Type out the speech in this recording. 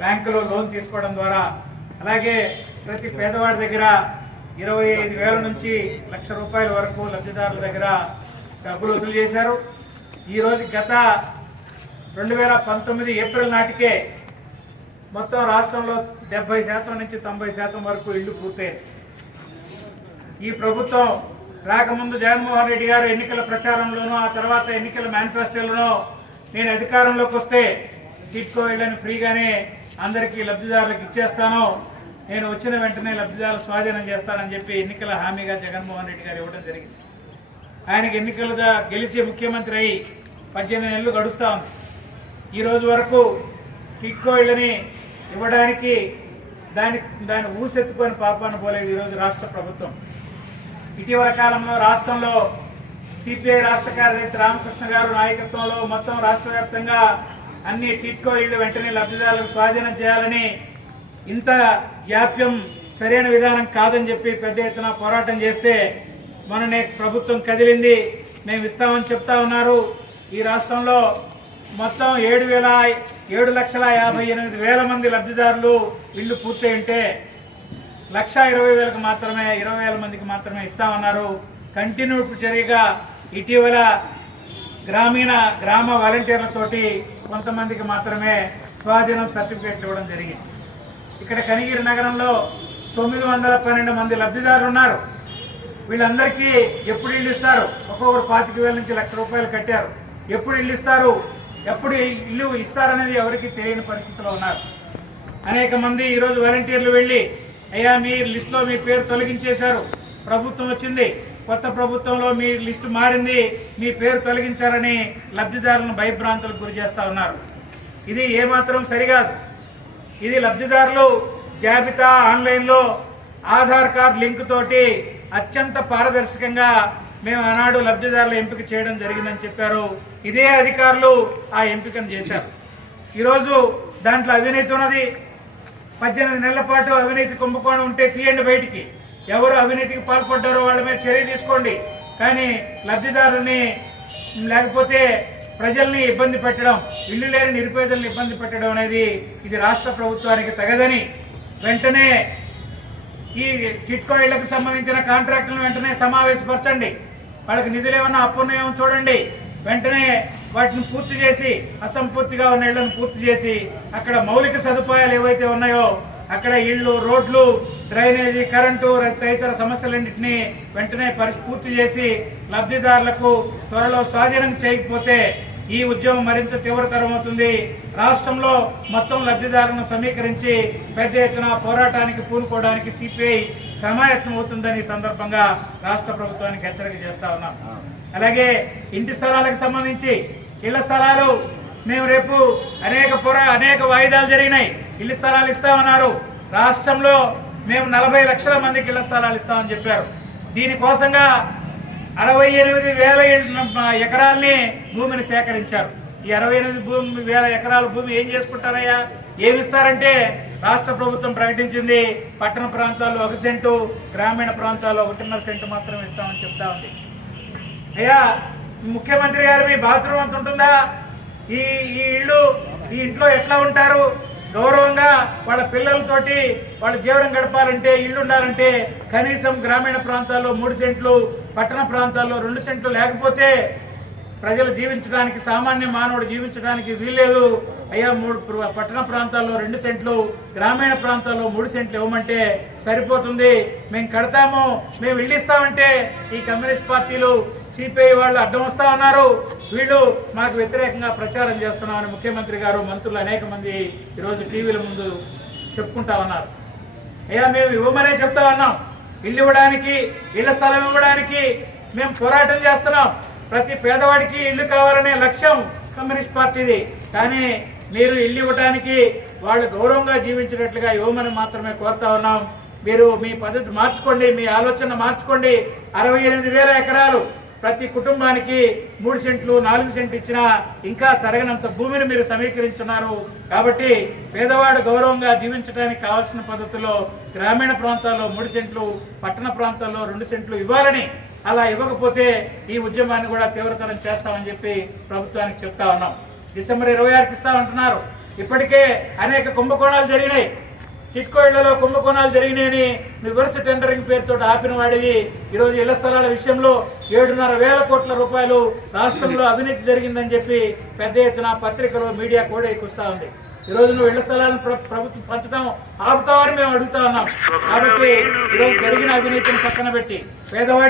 బ్యాంకులో లోన్ తీసుకోవడం ద్వారా, అలాగే ప్రతి పేదవాడి దగ్గర 25,000 నుంచి ₹1,00,000 వరకు లబ్ధిదారుల దగ్గర డబ్బులు వసూలు చేశారు. ఈరోజు గత 2019 ఏప్రిల్ నాటికే మొత్తం రాష్ట్రంలో 70% నుంచి 90% వరకు ఇళ్లు పూర్తయ్యాయి. ఈ ప్రభుత్వం రాకముందు జగన్మోహన్ రెడ్డి గారు ఎన్నికల ప్రచారంలోనూ, ఆ తర్వాత ఎన్నికల మేనిఫెస్టోలోనూ నేను అధికారంలోకి వస్తే టిట్కో ఇళ్లను ఫ్రీగానే అందరికీ లబ్ధిదారులకు ఇచ్చేస్తాను, నేను వచ్చిన వెంటనే లబ్ధిదారులు స్వాధీనం చేస్తానని చెప్పి ఎన్నికల హామీగా జగన్మోహన్ రెడ్డి గారు ఇవ్వడం జరిగింది. ఆయనకి ఎన్నికలుగా గెలిచి ముఖ్యమంత్రి అయి 18 నెలలు గడుస్తూ ఉంది. ఈరోజు వరకు టిట్కో ఇళ్ళని ఇవ్వడానికి దాన్ని ఊసెత్తుకొని పాపాన్ని పోలేదు ఈరోజు రాష్ట్ర ప్రభుత్వం. ఇటీవల కాలంలో రాష్ట్రంలో సిపిఐ రాష్ట్ర కార్యదర్శి రామకృష్ణ గారు నాయకత్వంలో మొత్తం రాష్ట్ర వ్యాప్తంగా అన్ని టిట్కో ఇళ్లు వెంటనే లబ్ధిదారులకు స్వాధీనం చేయాలని, ఇంత జాప్యం సరైన విధానం కాదని చెప్పి పెద్ద ఎత్తున పోరాటం చేస్తే మొన్ననే ప్రభుత్వం కదిలింది, మేము ఇస్తామని చెప్తా ఉన్నారు. ఈ రాష్ట్రంలో మొత్తం 7,58,000 మంది లబ్ధిదారులు ఇళ్లు పూర్తయి ఉంటే 1,20,000 మాత్రమే 20,000 మందికి మాత్రమే ఇస్తామన్నారు. కంటిన్యూ చర్యగా ఇటీవల గ్రామ వాలంటీర్లతోటి కొంతమందికి మాత్రమే స్వాధీనం సర్టిఫికేట్లు ఇవ్వడం జరిగింది. ఇక్కడ కనిగిరి నగరంలో 912 మంది లబ్ధిదారులు ఉన్నారు. వీళ్ళందరికీ ఎప్పుడు ఇల్లు ఇస్తారు? ఒక్కొక్కరు 25,000 నుంచి ₹1,00,000 కట్టారు. ఎప్పుడు ఇల్లు ఇస్తారు, ఎప్పుడు ఇల్లు ఇస్తారనేది ఎవరికి తెలియని పరిస్థితిలో ఉన్నారు. అనేక మంది ఈరోజు వాలంటీర్లు వెళ్ళి, అయ్యా మీ లిస్టులో మీ పేరు తొలగించేశారు, ప్రభుత్వం వచ్చింది, కొత్త ప్రభుత్వంలో మీ లిస్టు మారింది, మీ పేరు తొలగించారని లబ్ధిదారులను భయభ్రాంతులకు గురి చేస్తూ ఉన్నారు. ఇది ఏమాత్రం సరికాదు. ఇది లబ్ధిదారులు జాబితా ఆన్లైన్లో ఆధార్ కార్డు లింక్ తోటి అత్యంత పారదర్శకంగా మేము ఆనాడు లబ్ధిదారుల ఎంపిక చేయడం జరిగిందని చెప్పారు. ఇదే అధికారులు ఆ ఎంపికను చేశారు. ఈరోజు దాంట్లో అవినీతి ఉన్నది. 18 నెలల పాటు అవినీతి కుంభకోణం ఉంటే తీయండి బయటికి. ఎవరు అవినీతికి పాల్పడ్డారో వాళ్ళ మీద చర్య తీసుకోండి. కానీ లబ్ధిదారుల్ని లేకపోతే ప్రజల్ని ఇబ్బంది పెట్టడం, ఇల్లు లేని నిరుపేదల్ని ఇబ్బంది పెట్టడం అనేది ఇది రాష్ట్ర ప్రభుత్వానికి తగదని వెంటనే ఈ టిట్కో ఇళ్లకు సంబంధించిన కాంట్రాక్టులను వెంటనే సమావేశపరచండి. వాళ్ళకి నిధులు ఏమన్నా అప్పున్నాయేమో చూడండి. వెంటనే వాటిని పూర్తి చేసి, అసంపూర్తిగా ఉన్న ఇళ్లను పూర్తి చేసి, అక్కడ మౌలిక సదుపాయాలు ఏవైతే ఉన్నాయో అక్కడ ఇళ్ళు, రోడ్లు, డ్రైనేజీ, కరెంటు తదితర సమస్యలన్నింటినీ వెంటనే పూర్తి చేసి లబ్ధిదారులకు త్వరలో స్వాధీనం చేయకపోతే ఈ ఉద్యమం మరింత తీవ్రతరం అవుతుంది. రాష్ట్రంలో మొత్తం లబ్ధిదారులను సమీకరించి పెద్ద ఎత్తున పోరాటానికి పూనుకోవడానికి సిపిఐ సమాయత్తం అవుతుందని సందర్భంగా రాష్ట్ర ప్రభుత్వానికి హెచ్చరిక చేస్తా ఉన్నాం. అలాగే ఇంటి స్థలాలకు సంబంధించి ఇళ్ల స్థలాలు మేము రేపు అనేక వాయిదాలు జరిగినాయి. ఇళ్ల స్థలాలు ఇస్తామన్నారు. రాష్ట్రంలో మేము 40 లక్షల మందికి ఇళ్ల స్థలాలు ఇస్తామని చెప్పారు. దీనికోసంగా 68,000 ఎకరాల్ని భూమిని సేకరించారు. ఈ 68,000 ఎకరాల భూమి ఏం చేసుకుంటారయ్యా? ఏమిస్తారంటే రాష్ట్ర ప్రభుత్వం ప్రకటించింది పట్టణ ప్రాంతాల్లో 1 సెంటు, గ్రామీణ ప్రాంతాల్లో 1.5 సెంటు మాత్రం ఇస్తామని చెప్తా ఉంది. అయ్యా ముఖ్యమంత్రి గారు, మీ బాత్రూమ్ అంత ఉంటుందా? ఈ ఇంట్లో ఎట్లా ఉంటారు? గౌరవంగా వాళ్ళ పిల్లలతోటి వాళ్ళ జీవనం గడపాలంటే, ఇల్లు ఉండాలంటే కనీసం గ్రామీణ ప్రాంతాల్లో 3 సెంట్లు, పట్టణ ప్రాంతాల్లో 2 సెంట్లు లేకపోతే ప్రజలు జీవించడానికి, సామాన్య మానవుడు జీవించడానికి వీల్లేదు. అయ్యా పట్టణ ప్రాంతాల్లో 2 సెంట్లు, గ్రామీణ ప్రాంతాల్లో 3 సెంట్లు ఇవ్వమంటే సరిపోతుంది, మేము కడతాము, మేము ఇల్లు ఇస్తామంటే ఈ కమ్యూనిస్ట్ పార్టీలు, సిపిఐ వాళ్ళు అడ్డం వస్తా ఉన్నారు. వీళ్ళు మాకు వ్యతిరేకంగా ప్రచారం చేస్తున్నామని ముఖ్యమంత్రి గారు, మంత్రులు అనేక మంది ఈరోజు టీవీల ముందు చెప్పుకుంటా ఉన్నారు. అయ్యా మేము ఇవ్వమనే చెప్తా ఉన్నాం. ఇల్లు ఇవ్వడానికి, ఇళ్ల స్థలం ఇవ్వడానికి మేము పోరాటం చేస్తున్నాం. ప్రతి పేదవాడికి ఇల్లు కావాలనే లక్ష్యం కమ్యూనిస్ట్ పార్టీది. కానీ మీరు ఇల్లు ఇవ్వడానికి, వాళ్ళు గౌరవంగా జీవించినట్లుగా ఇవ్వమని మాత్రమే కోరుతా ఉన్నాం. మీరు మీ పద్ధతి మార్చుకోండి, మీ ఆలోచన మార్చుకోండి. 68,000 ఎకరాలు ప్రతి కుటుంబానికి 3 సెంట్లు, 4 సెంట్లు ఇచ్చినా ఇంకా తరగనంత భూమిని మీరు సమీకరించున్నారు. కాబట్టి పేదవాడు గౌరవంగా జీవించడానికి కావాల్సిన పద్ధతిలో గ్రామీణ ప్రాంతాల్లో 3 సెంట్లు, పట్టణ ప్రాంతాల్లో 2 సెంట్లు ఇవ్వాలని, అలా ఇవ్వకపోతే ఈ ఉద్యమాన్ని కూడా తీవ్రతరం చేస్తామని చెప్పి ప్రభుత్వానికి చెప్తా ఉన్నాం. డిసెంబర్ 26కి ఇస్తామంటున్నారు. ఇప్పటికే అనేక కుంభకోణాలు జరిగినాయి. టిట్కో ఇళ్లలో కుంభకోణాలు జరిగినాయని రివర్స్ టెండరింగ్ పేరుతో ఆపిన వాడివి ఈరోజు ఇళ్ల స్థలాల విషయంలో 7,500 కోట్ల రూపాయలు రాష్ట్రంలో అవినీతి జరిగిందని చెప్పి పెద్ద ఎత్తున పత్రికలు మీడియా కూడా ఎక్కువస్తా ఉంది. ఈరోజు నువ్వు ఇళ్ల స్థలాలను ప్రభుత్వం పంచడం ఆపుతావని మేము అడుగుతా ఉన్నాం. కాబట్టి ఈరోజు జరిగిన అవినీతిని పక్కన పెట్టి పేదవాడికి